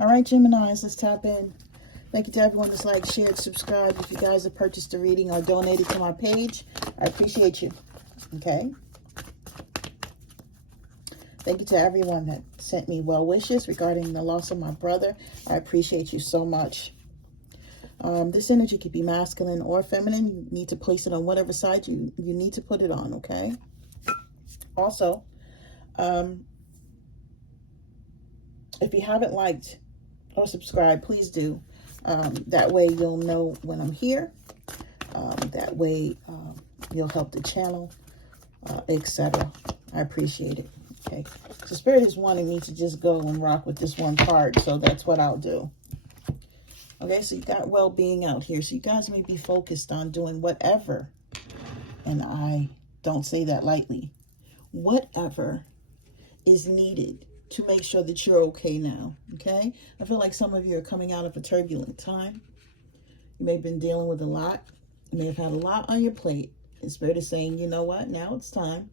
All right, Geminis, let's tap in. Thank you to everyone that's liked, shared, subscribed. If you guys have purchased a reading or donated to my page, I appreciate you. Okay. Thank you to everyone that sent me well wishes regarding the loss of my brother. I appreciate you so much. This energy could be masculine or feminine. You need to place it on whatever side you need to put it on, okay? Also, if you haven't liked or subscribed, please do. That way you'll know when I'm here. That way you'll help the channel, etc. I appreciate it. Okay. So Spirit is wanting me to just go and rock with this one card, so that's what I'll do. Okay, so you got well-being out here. So you guys may be focused on doing whatever, and I don't say that lightly, whatever is needed to make sure that you're okay now, okay? I feel like some of you are coming out of a turbulent time. You may have been dealing with a lot. You may have had a lot on your plate. And Spirit is saying, you know what? Now it's time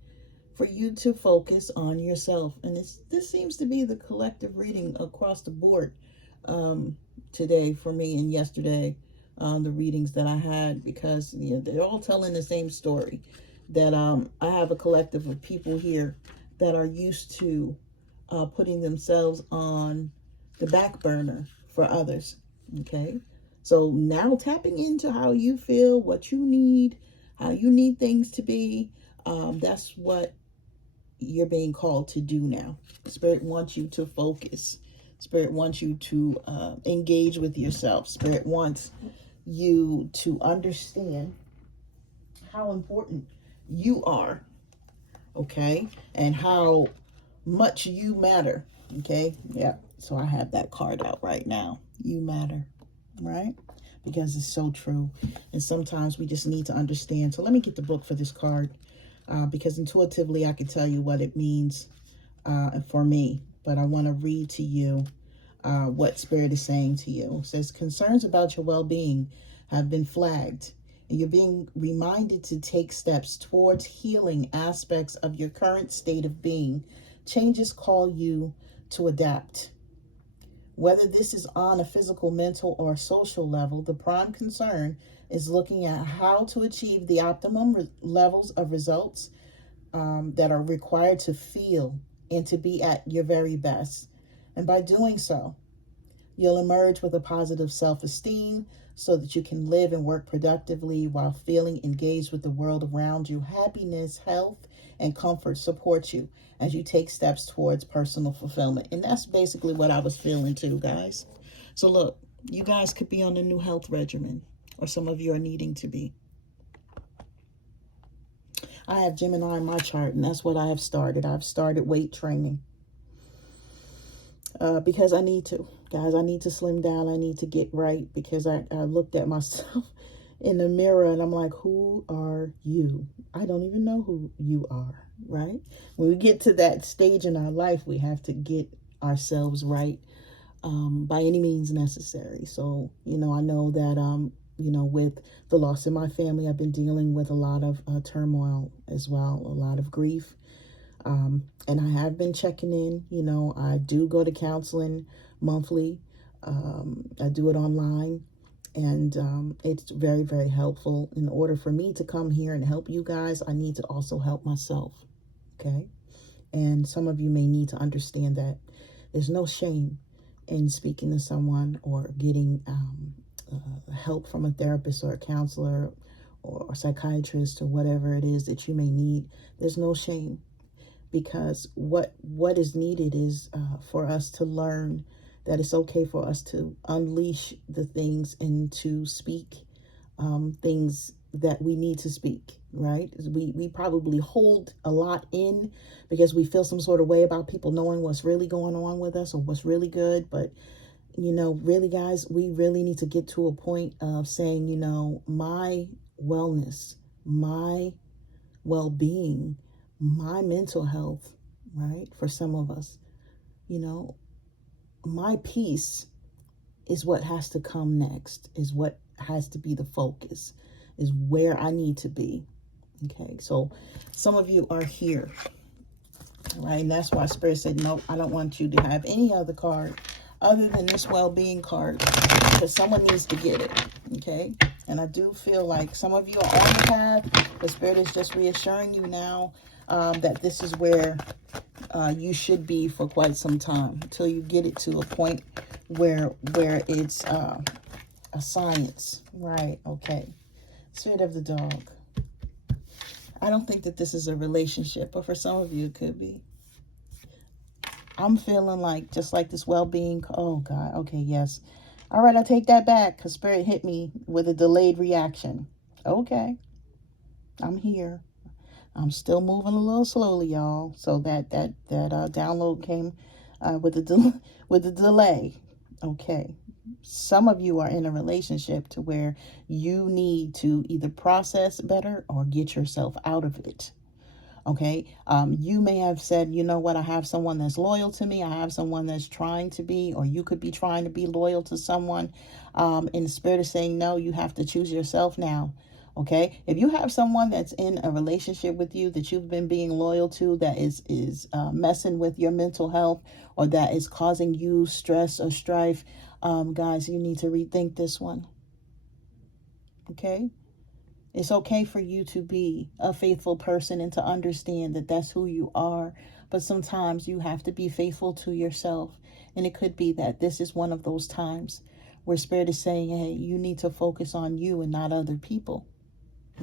for you to focus on yourself. And this seems to be the collective reading across the board today for me and yesterday, the readings that I had, because they're all telling the same story, that I have a collective of people here that are used to putting themselves on the back burner for others. Okay, so now tapping into how you feel, what you need, how you need things to be, that's what you're being called to do now. Spirit wants you to focus. Spirit wants you to engage with yourself. Spirit wants you to understand how important you are, okay? And how much you matter, okay? Yeah, so I have that card out right now. You matter, right? Because it's so true. And sometimes we just need to understand. So let me get the book for this card, because intuitively I can tell you what it means for me. But I want to read to you what Spirit is saying to you. It says, concerns about your well-being have been flagged, and you're being reminded to take steps towards healing aspects of your current state of being. Changes call you to adapt. Whether this is on a physical, mental, or social level, the prime concern is looking at how to achieve the optimum levels of results that are required to feel and to be at your very best. And by doing so, you'll emerge with a positive self-esteem so that you can live and work productively while feeling engaged with the world around you. Happiness, health, and comfort support you as you take steps towards personal fulfillment. And that's basically what I was feeling too, guys. So look, you guys could be on the new health regimen, or some of you are needing to be. I have Gemini in my chart, and that's what I have started. I've started weight training. Because I need to. Guys, I need to slim down. I need to get right, because I looked at myself in the mirror and I'm like, who are you? I don't even know who you are, right? When we get to that stage in our life, we have to get ourselves right by any means necessary. So, I know that, with the loss in my family, I've been dealing with a lot of turmoil as well, a lot of grief. And I have been checking in. I do go to counseling monthly. I do it online, and it's very, very helpful. In order for me to come here and help you guys, I need to also help myself, okay? And some of you may need to understand that there's no shame in speaking to someone or getting help from a therapist or a counselor or a psychiatrist or whatever it is that you may need. There's no shame. Because what is needed is for us to learn that it's okay for us to unleash the things and to speak things that we need to speak, right? We probably hold a lot in because we feel some sort of way about people knowing what's really going on with us or what's really good. But, really, guys, we really need to get to a point of saying, my wellness, my well-being, my mental health, right? For some of us, my peace is what has to come next, is what has to be the focus, is where I need to be. Okay, so some of you are here, right? And that's why Spirit said, no, I don't want you to have any other card. other than this well-being card, because someone needs to get it, okay? And I do feel like some of you are on the path. The Spirit is just reassuring you now that this is where you should be for quite some time, until you get it to a point where it's a science. Right, okay. Spirit of the dog. I don't think that this is a relationship, but for some of you, it could be. I'm feeling like, just like this well-being. Oh, God. Okay, yes. All right, I take that back, because Spirit hit me with a delayed reaction. Okay. I'm here. I'm still moving a little slowly, y'all. So that download came with the delay. Okay. Some of you are in a relationship to where you need to either process better or get yourself out of it. Okay. You may have said, you know what, I have someone that's loyal to me. I have someone that's trying to be, or you could be trying to be loyal to someone. And the Spirit is saying, no, you have to choose yourself now. Okay. If you have someone that's in a relationship with you that you've been being loyal to, that is messing with your mental health, or that is causing you stress or strife, guys, you need to rethink this one. Okay. It's okay for you to be a faithful person and to understand that that's who you are. But sometimes you have to be faithful to yourself. And it could be that this is one of those times where Spirit is saying, hey, you need to focus on you and not other people.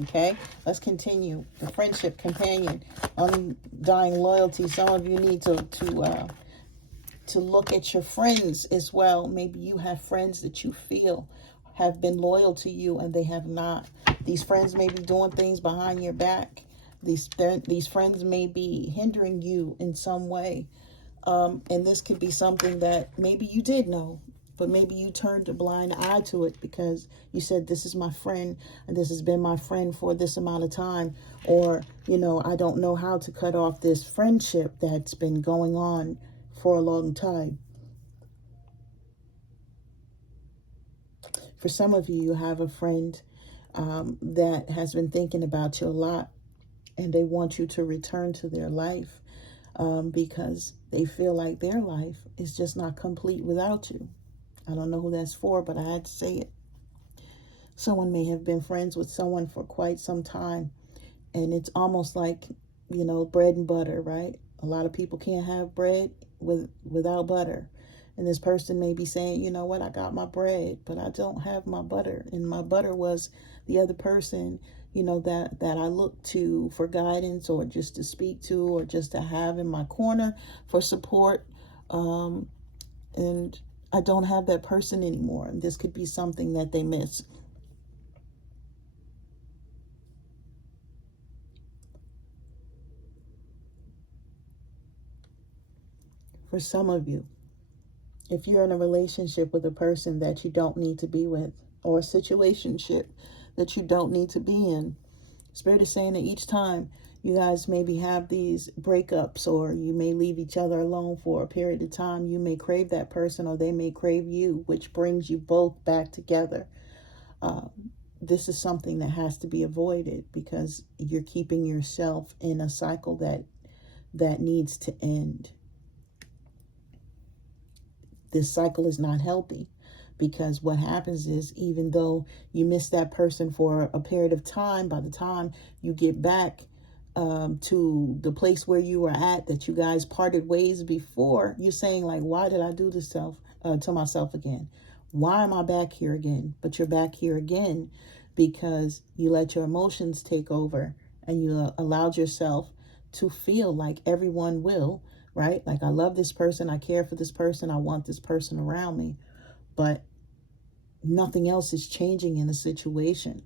Okay, let's continue. The friendship, companion, undying loyalty. Some of you need to look at your friends as well. Maybe you have friends that you feel have been loyal to you and they have not. These friends may be doing things behind your back. These friends may be hindering you in some way. And this could be something that maybe you did know, but maybe you turned a blind eye to it because you said, this is my friend and this has been my friend for this amount of time. Or, you know, I don't know how to cut off this friendship that's been going on for a long time. For some of you, you have a friend that has been thinking about you a lot, and they want you to return to their life because they feel like their life is just not complete without you. I don't know who that's for, but I had to say it. Someone may have been friends with someone for quite some time, and it's almost like, you know, bread and butter, right? A lot of people can't have bread without butter. And this person may be saying, you know what, I got my bread, but I don't have my butter. And my butter was the other person, you know, that I look to for guidance, or just to speak to, or just to have in my corner for support. And I don't have that person anymore. And this could be something that they miss. For some of you, if you're in a relationship with a person that you don't need to be with, or a situationship that you don't need to be in, Spirit is saying that each time you guys maybe have these breakups, or you may leave each other alone for a period of time, you may crave that person, or they may crave you, which brings you both back together. This is something that has to be avoided, because you're keeping yourself in a cycle that needs to end. This cycle is not healthy, because what happens is, even though you miss that person for a period of time, by the time you get back to the place where you were at, that you guys parted ways before, you're saying like, why did I do this to myself again? Why am I back here again? But you're back here again because you let your emotions take over, and you allowed yourself to feel like everyone will, right? Like, I love this person, I care for this person, I want this person around me, but nothing else is changing in the situation,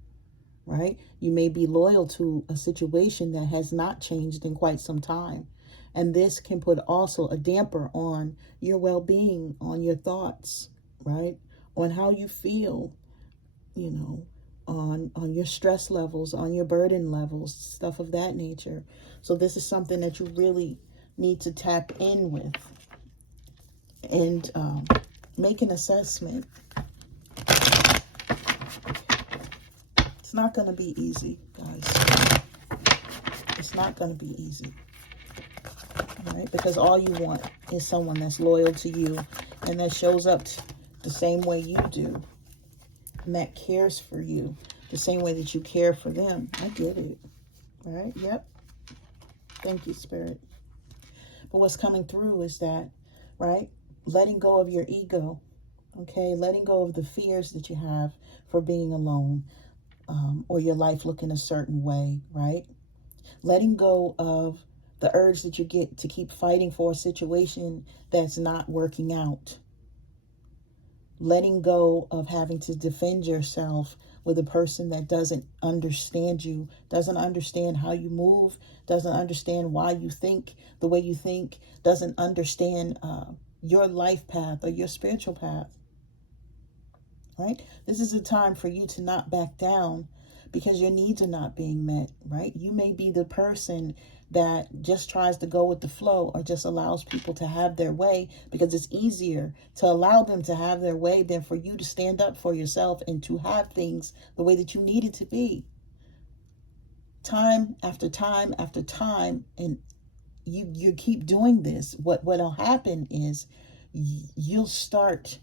right? You may be loyal to a situation that has not changed in quite some time. And this can put also a damper on your well-being, on your thoughts, right? On how you feel, you know, on your stress levels, on your burden levels, stuff of that nature. So this is something that you really need to tap in with and make an assessment. It's not going to be easy, guys. It's not going to be easy, right? Because all you want is someone that's loyal to you and that shows up the same way you do, and that cares for you the same way that you care for them. I get it. Right? Yep. Thank you, Spirit. But what's coming through is that, right, letting go of your ego, okay, letting go of the fears that you have for being alone, or your life looking a certain way, right? Letting go of the urge that you get to keep fighting for a situation that's not working out. Letting go of having to defend yourself with a person that doesn't understand you, doesn't understand how you move, doesn't understand why you think the way you think, doesn't understand your life path or your spiritual path. Right? This is a time for you to not back down because your needs are not being met, right? You may be the person that just tries to go with the flow or just allows people to have their way because it's easier to allow them to have their way than for you to stand up for yourself and to have things the way that you need it to be. Time after time after time, and you keep doing this, what'll happen is you'll start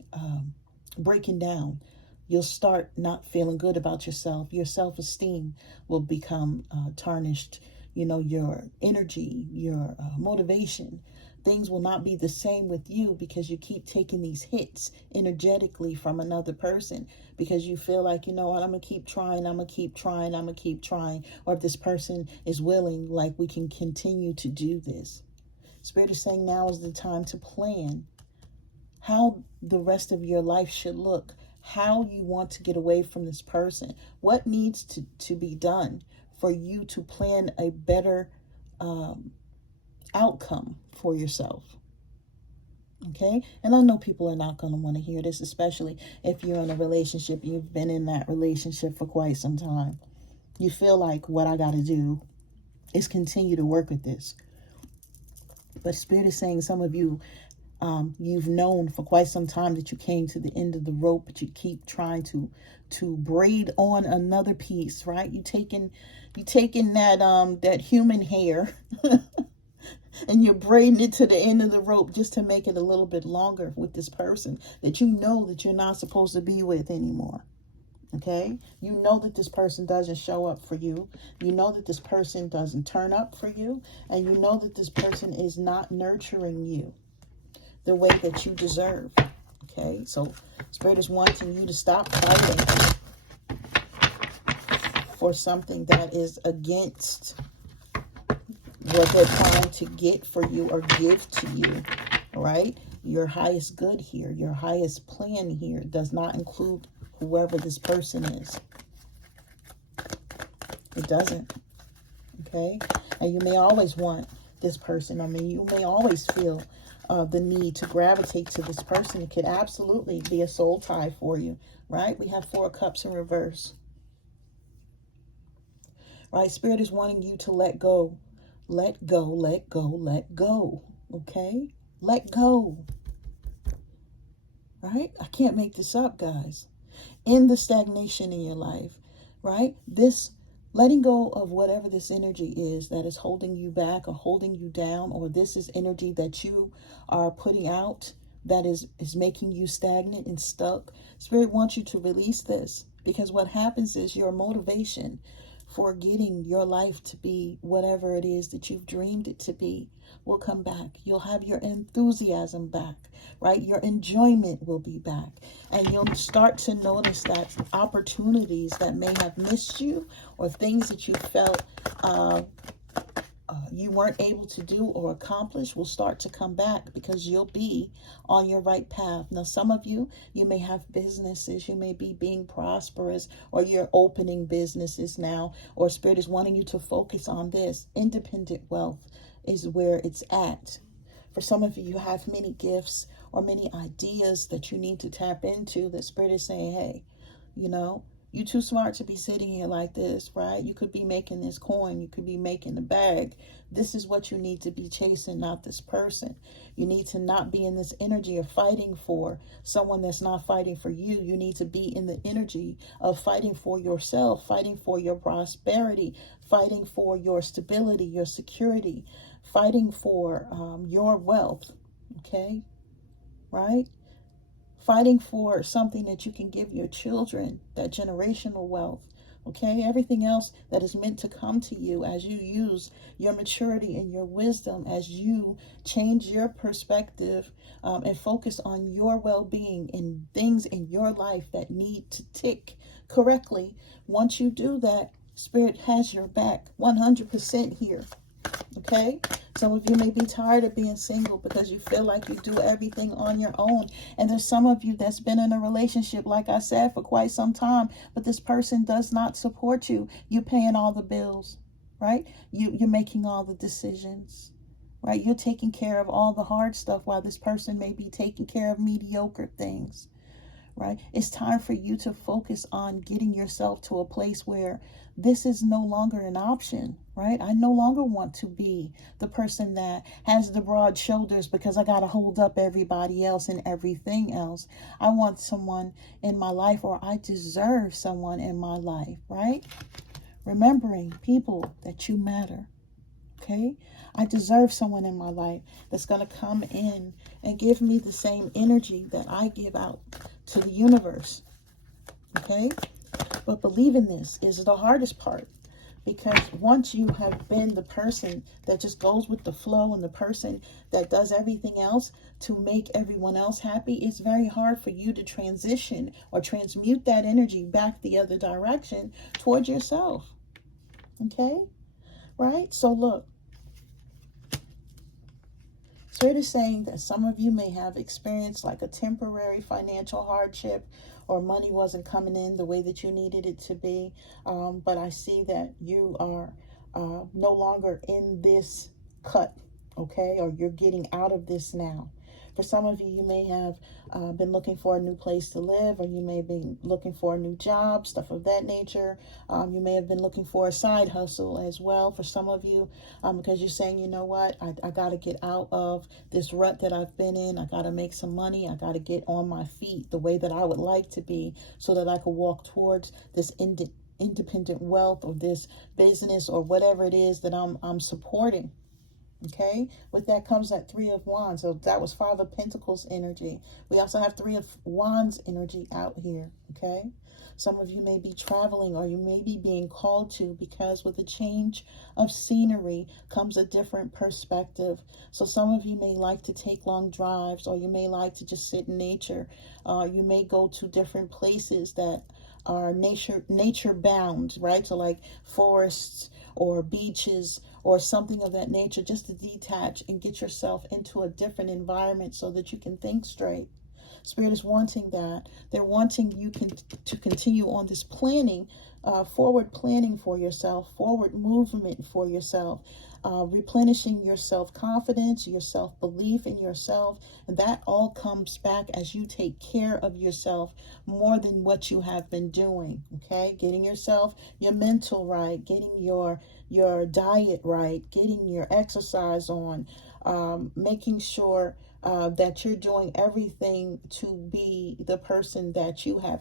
breaking down. You'll start not feeling good about yourself. Your self-esteem will become tarnished. You know, your energy, your motivation, things will not be the same with you because you keep taking these hits energetically from another person because you feel like, you know what, I'm going to keep trying, I'm going to keep trying, I'm going to keep trying. Or if this person is willing, like, we can continue to do this. Spirit is saying now is the time to plan how the rest of your life should look, how you want to get away from this person, what needs to be done for you to plan a better outcome for yourself. Okay? And I know people are not going to want to hear this, especially if you're in a relationship, you've been in that relationship for quite some time. You feel like what I got to do is continue to work with this. But Spirit is saying some of you, you've known for quite some time that you came to the end of the rope, but you keep trying to braid on another piece, right? You taking that human hair and you're braiding it to the end of the rope just to make it a little bit longer with this person that you know that you're not supposed to be with anymore. Okay? You know that this person doesn't show up for you. You know that this person doesn't turn up for you. And you know that this person is not nurturing you the way that you deserve. Okay? So Spirit is wanting you to stop fighting for something that is against what they're trying to get for you or give to you. All right? Your highest good here, your highest plan here does not include whoever this person is. It doesn't. Okay? And you may always want this person. I mean, you may always feel the need to gravitate to this person. It could absolutely be a soul tie for you, right? We have 4 cups in reverse. Right? Spirit is wanting you to let go. Let go, let go, let go. Okay? Let go. Right? I can't make this up, guys. In the stagnation in your life, right? This letting go of whatever this energy is that is holding you back or holding you down, or this is energy that you are putting out that is making you stagnant and stuck. Spirit wants you to release this, because what happens is your motivation for getting your life to be whatever it is that you've dreamed it to be will come back. You'll have your enthusiasm back, right? Your enjoyment will be back. And you'll start to notice that opportunities that may have missed you, or things that you felt you weren't able to do or accomplish, will start to come back because you'll be on your right path. Now, some of you may have businesses, you may be being prosperous, or you're opening businesses now, or Spirit is wanting you to focus on this. Independent wealth is where it's at. For some of you, you have many gifts or many ideas that you need to tap into. The Spirit is saying, hey, you know, you're too smart to be sitting here like this, right? You could be making this coin. You could be making the bag. This is what you need to be chasing, not this person. You need to not be in this energy of fighting for someone that's not fighting for you. You need to be in the energy of fighting for yourself, fighting for your prosperity, fighting for your stability, your security, fighting for your wealth, okay? Right? fighting for something that you can give your children, that generational wealth. Okay, everything else that is meant to come to you as you use your maturity and your wisdom, as you change your perspective and focus on your well-being and things in your life that need to tick correctly. Once you do that, Spirit has your back 100% here. Okay, some of you may be tired of being single because you feel like you do everything on your own. And there's some of you that's been in a relationship, like I said, for quite some time, but this person does not support you. You're paying all the bills, right? You're making all the decisions, right? You're taking care of all the hard stuff while this person may be taking care of mediocre things, right? It's time for you to focus on getting yourself to a place where this is no longer an option, right? I no longer want to be the person that has the broad shoulders because I got to hold up everybody else and everything else. I want someone in my life, or I deserve someone in my life, right? Remembering, people, that you matter. Okay, I deserve someone in my life that's going to come in and give me the same energy that I give out to the universe. Okay, but believing this is the hardest part, because once you have been the person that just goes with the flow and the person that does everything else to make everyone else happy, it's very hard for you to transition or transmute that energy back the other direction towards yourself. Okay, right? So look, Spirit is saying that some of you may have experienced like a temporary financial hardship, or money wasn't coming in the way that you needed it to be. But I see that you are no longer in this cut, okay? Or you're getting out of this now. For some of you, you may have been looking for a new place to live, or you may be looking for a new job, stuff of that nature. You may have been looking for a side hustle as well for some of you, because you're saying, you know what, I got to get out of this rut that I've been in. I got to make some money. I got to get on my feet the way that I would like to be so that I could walk towards this independent wealth, or this business, or whatever it is that I'm supporting. Okay, with that comes that Three of Wands. So that was Five of Pentacles energy. We also have Three of Wands energy out here. Okay, some of you may be traveling, or you may be being called to, because with a change of scenery comes a different perspective. So some of you may like to take long drives, or you may like to just sit in nature. You may go to different places that are nature bound, right? So like forests or beaches or something of that nature, just to detach and get yourself into a different environment so that you can think straight. Spirit is wanting that. They're wanting you to continue on this planning, forward planning for yourself, forward movement for yourself, replenishing your self-confidence, your self-belief in yourself. And that all comes back as you take care of yourself more than what you have been doing. Okay, getting yourself, your mental right, getting your diet right, getting your exercise on, making sure that you're doing everything to be the person that you have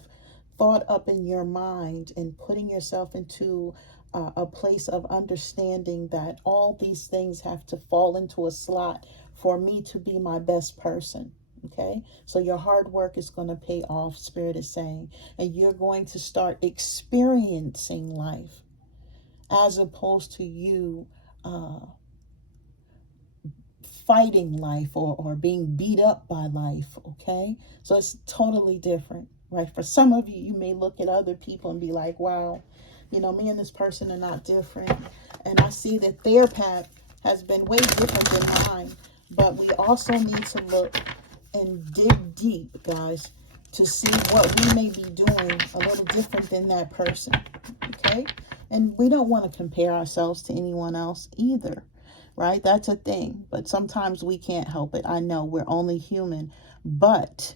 thought up in your mind, and putting yourself into a place of understanding that all these things have to fall into a slot for me to be my best person. Okay, so your hard work is going to pay off, Spirit is saying, and you're going to start experiencing life as opposed to you fighting life, or being beat up by life. Okay, so it's totally different, right? For some of you, you may look at other people and be like, wow, you know, me and this person are not different, and I see that their path has been way different than mine. But we also need to look and dig deep, guys, to see what we may be doing a little different than that person. Okay, and we don't want to compare ourselves to anyone else either, right? That's a thing, but sometimes we can't help it. I know we're only human, but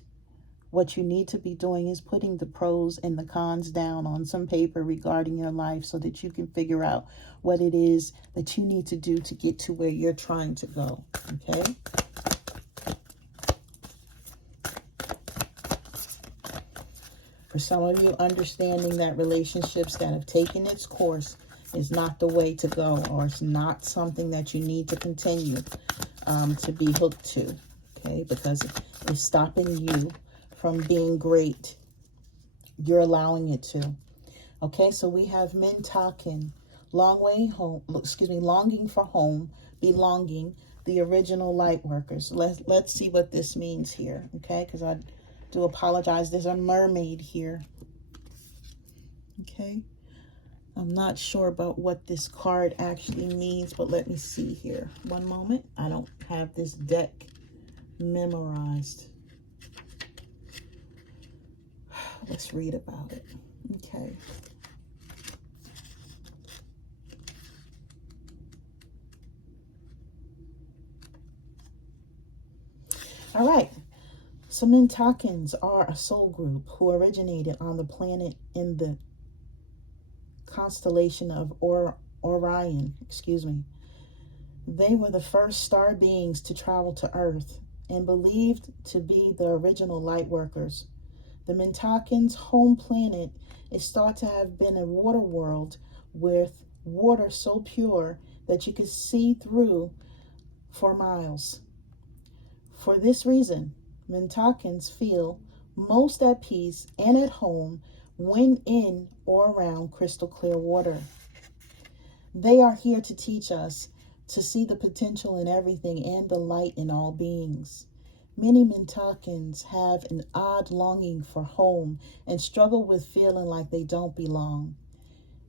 what you need to be doing is putting the pros and the cons down on some paper regarding your life, so that you can figure out what it is that you need to do to get to where you're trying to go. Okay, for some of you, understanding that relationships that have taken its course is not the way to go, or it's not something that you need to continue to be hooked to, okay? Because it's stopping you from being great. You're allowing it to. Okay, so we have Mintakin, long way home, longing for home, belonging, the original light workers. Let's see what this means here, okay? Because I do apologize. There's a mermaid here. Okay. I'm not sure about what this card actually means, but let me see here. One moment. I don't have this deck memorized. Let's read about it. Okay. All right. So Mintakins are a soul group who originated on the planet in the constellation of Orion. They were the first star beings to travel to Earth and believed to be the original light workers. The Mintakins' home planet is thought to have been a water world with water so pure that you could see through for miles. For this reason, Mintakins feel most at peace and at home when in or around crystal clear water. They are here to teach us to see the potential in everything and the light in all beings. Many Mintakins have an odd longing for home and struggle with feeling like they don't belong.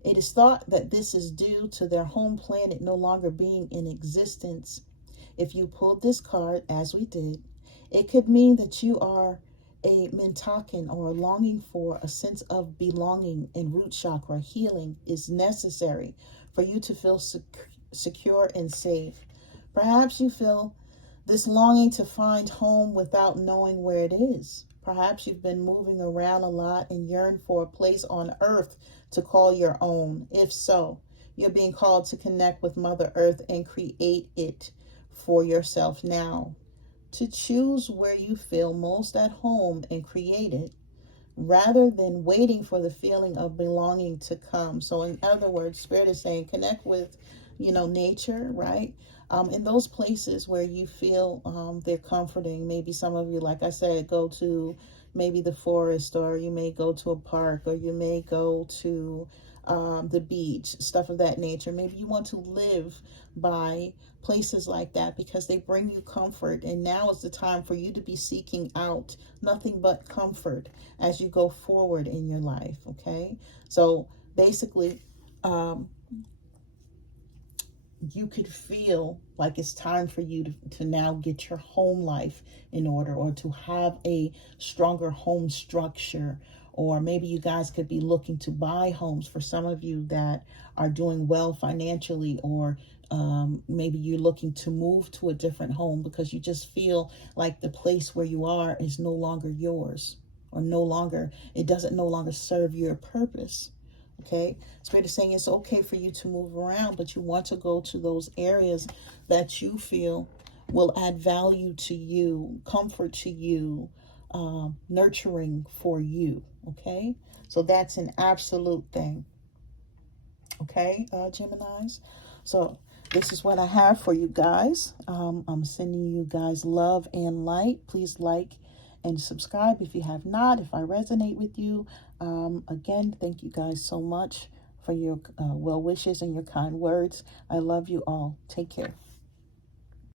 It is thought that this is due to their home planet no longer being in existence. If you pulled this card, as we did, it could mean that you are a Mintakin or longing for a sense of belonging and root chakra healing is necessary for you to feel secure and safe. Perhaps you feel this longing to find home without knowing where it is. Perhaps you've been moving around a lot and yearn for a place on earth to call your own. If so, you're being called to connect with Mother Earth and create it for yourself now. To choose where you feel most at home and create it, rather than waiting for the feeling of belonging to come. So in other words, Spirit is saying connect with, nature, right? In those places where you feel they're comforting. Maybe some of you, like I said, go to maybe the forest, or you may go to a park, or you may go to the beach, stuff of that nature. Maybe you want to live by places like that because they bring you comfort, and now is the time for you to be seeking out nothing but comfort as you go forward in your life. Okay, so basically you could feel like it's time for you to now get your home life in order, or to have a stronger home structure. Or maybe you guys could be looking to buy homes for some of you that are doing well financially, or maybe you're looking to move to a different home because you just feel like the place where you are is no longer yours, or it doesn't no longer serve your purpose. Okay, Spirit is saying it's okay for you to move around, but you want to go to those areas that you feel will add value to you, comfort to you, nurturing for you. Okay, so that's an absolute thing. Okay, Geminis. So this is what I have for you guys. I'm sending you guys love and light. Please like and subscribe if you have not, if I resonate with you. Again, thank you guys so much for your well wishes and your kind words. I love you all. Take care.